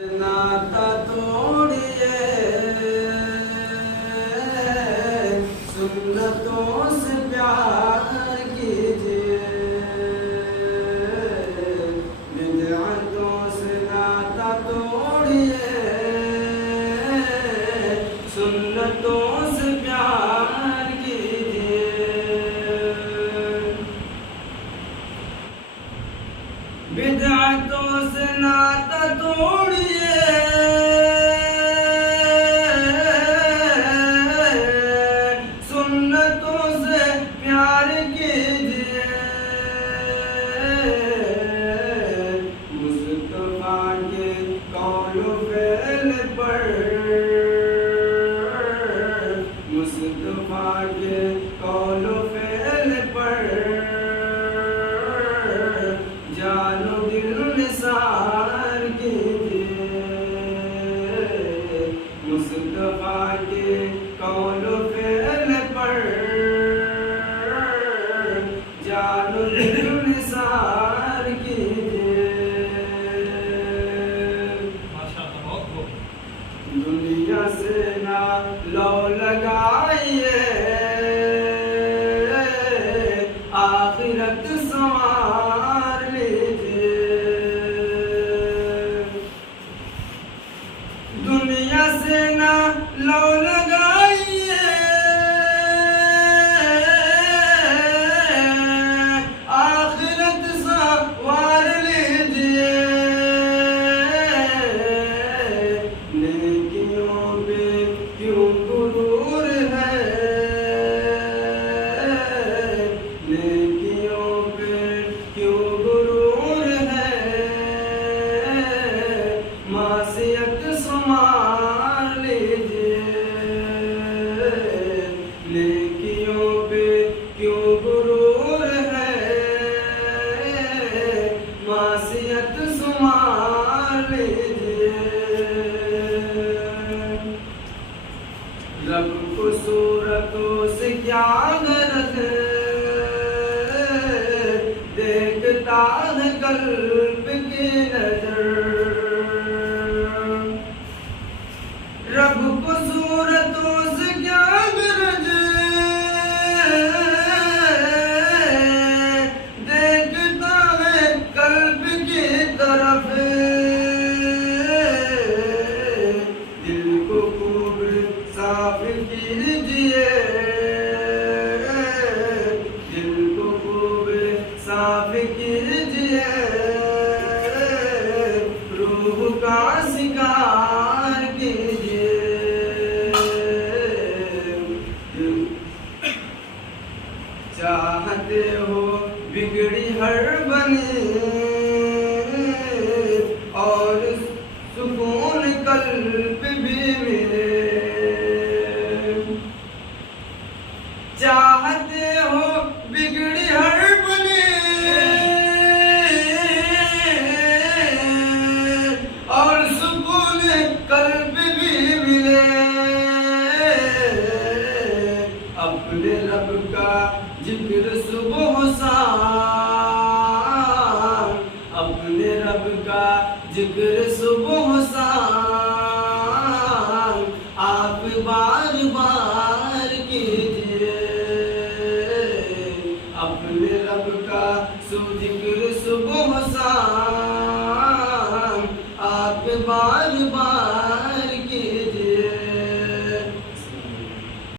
नाता तोड़िए सुन्नतों से प्यार कीजिए, बिदअतों से नाता तोड़िए सुन्नतों से प्यार कीजिए। बिदअतों से नाता तोड़िए सुन्नतों से प्यार कीजिए। मुस्तफा के कौल फ़ेल पर, मुस्तफा के कौल फ़ेल पर जानो दिल निसार कीजिए। मुस्तफा के कौल फ़ेल पर जानो दिल निसार कीजिए। दुनिया से ना लो लगाइए, आखिरत संवार लीजिए। दुनिया से ना लो लगाइए, आखिरत संवार लीजिए। नेकियों पे क्यों गुरूर है, नेकियों पे क्यों गुरूर है। मासियत संभाल लीजिए, नेकियों पे क्यों गुरूर है। मासियत संभाल लीजिए। रब को सूरतों से क्या गरज, देखता है कल्ब की नजर। रब को सूरतों से क्या गरज, देखता है कल्ब की तरफ। दिल को खूब साफ कीजिए, दिल को खूब साफ कीजिए। रूह का शिकार कीजिए। चाहते हो बिगड़ी हर बनी और सुकून कल्ब भी मिले। चाहते हो बिगड़ी हर बनी और सुकून कल्ब भी मिले। अपने रब का जिक्र सुबह शाम, अपने रब का जिक्र सुबह शाम आप बार बार कीजिए। अपने रब का जिक्र सुबह शाम आप बार बार